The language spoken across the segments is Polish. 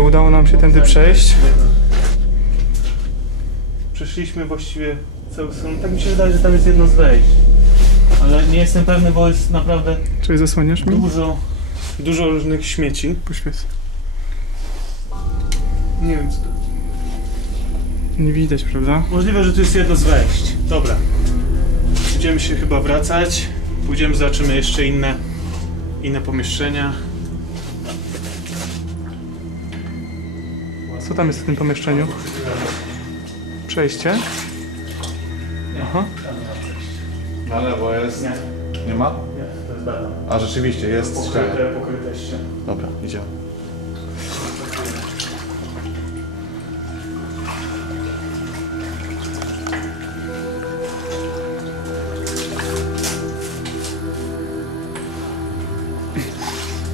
Udało nam się tędy przejść. Przeszliśmy właściwie całą stronę. Tak mi się wydaje, że tam jest jedno z wejść. Ale nie jestem pewny, bo jest naprawdę Czyli zasłaniasz mi? dużo, dużo różnych śmieci. Poświec. Nie wiem, co to... Nie widać, prawda? Możliwe, że tu jest jedno z wejść. Dobra. Będziemy się chyba wracać. Pójdziemy, zobaczymy jeszcze inne, inne pomieszczenia. Co tam jest w tym pomieszczeniu? Przejście? Aha. Na lewo jest. Nie, Nie ma? nie, to jest beton. A rzeczywiście jest ściana. Pokryte, pokryte ściany. Dobra, idziemy.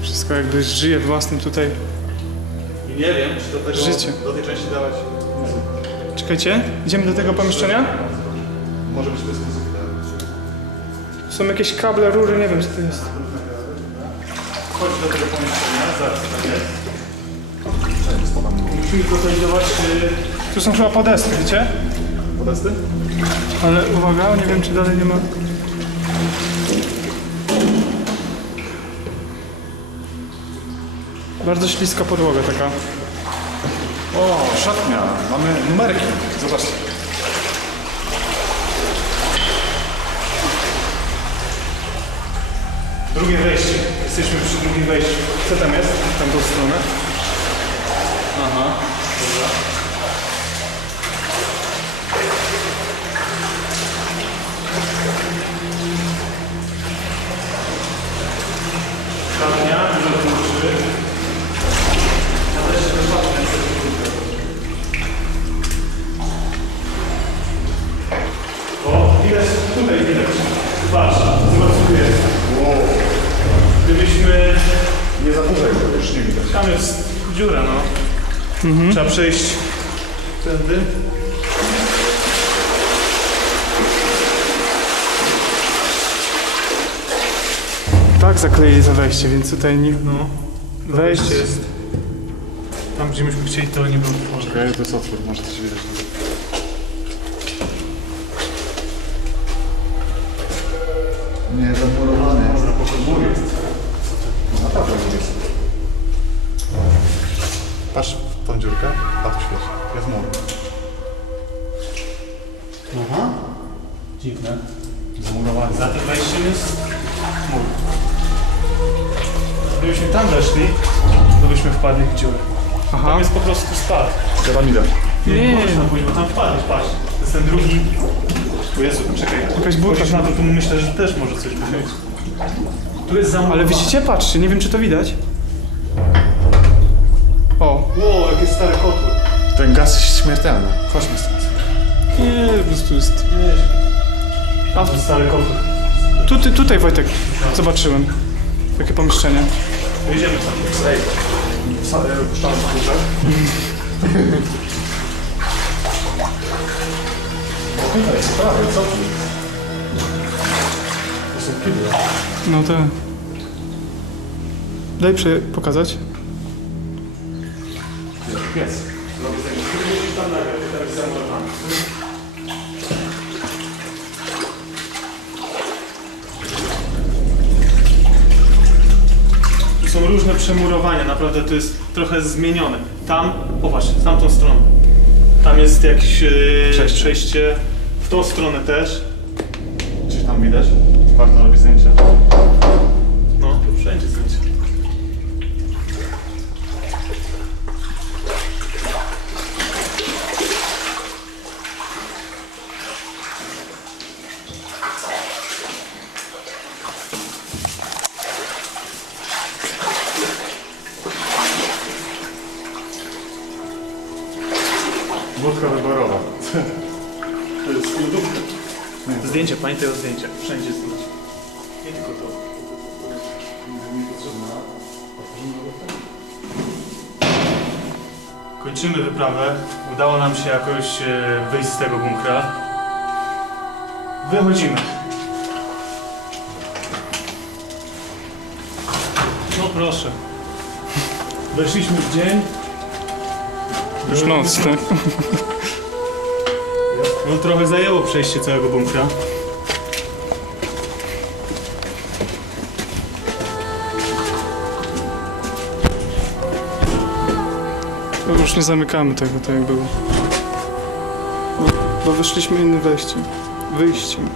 Wszystko jakby żyje własnym tutaj. Nie wiem, czy do tego, Życie. do tej części dawać muzykę. Czekajcie, idziemy do tego pomieszczenia? Może być bez muzyki, tak? Są jakieś kable, rury, nie wiem co to jest. Chodź do tego pomieszczenia, zaraz tam jest. Cześć, spadam. Musimy zlokalizować... y, Tu są chyba podesty, wiecie? Podesty? Ale uwaga, nie wiem czy dalej nie ma... Bardzo śliska podłoga taka. O, szatnia. Mamy numerki. Zobaczcie. Drugie wejście. Jesteśmy przy drugim wejściu. Co tam jest? W tamtą stronę. Aha. Dobra. Tutaj widać. Patrz, zobacz co tu jest. Gdybyśmy Nie za dużo, bo już nie widać. tam jest dziura, no. Trzeba przejść tędy. Tak zakleili za wejście, więc tutaj nikt... No. Wejście Wejście jest. Tam, gdzie myśmy chcieli, to nie było otworzone. Czekaj, to jest otwór, może coś widać. Nie, zamurowane. Można po jest. No naprawdę jest. Patrz w tą dziurkę, a tu świeci. Jest mur. Aha. Dziwne. Zmurowany. Za tym wejściem jest mur. Gdybyśmy tam weszli, to byśmy wpadli w dziurę. Aha. Tam jest po prostu spad. Ja tam idę. Nie, Nie. nie można pójść, bo tam wpadniesz, patrz. To jest ten drugi. O Jezu, czekaj. Jakaś burka. Na to, to myślę, że też może coś być. Tu jest zamurowane. Ale widzicie, patrzcie, nie wiem czy to widać. O, Ło, jakie stare kotły. Ten gaz jest śmiertelny. Chodźmy stąd. nie, po prostu jest... A w- Stare kotły. tu, ty, tutaj Wojtek zobaczyłem. Takie pomieszczenie. Wyjdziemy tam. Ej, puszczamy w górze. No jest prawie, co tu? To są. No. Daj prze pokazać. Są różne przemurowania, naprawdę to jest trochę zmienione. Tam, popatrz, w tamtą stronę. Tam jest jakieś e, Przejście. przejście. W tą stronę też. Gdzieś tam widać? Warto robić zdjęcie? No, tu wszędzie zdjęcia. Wódka wyborowa. To jest lodówka. Zdjęcia, pamiętaj o zdjęciach. Wszędzie zdjęcia. Nie tylko to. Kończymy wyprawę. Udało nam się jakoś e, wyjść z tego bunkra. Wychodzimy. No proszę. Weszliśmy w dzień. Już noc, tak? No trochę zajęło przejście całego bunkra. To już nie zamykamy tego, tak jak było. Bo, bo wyszliśmy innym wejściem. Wyjściem.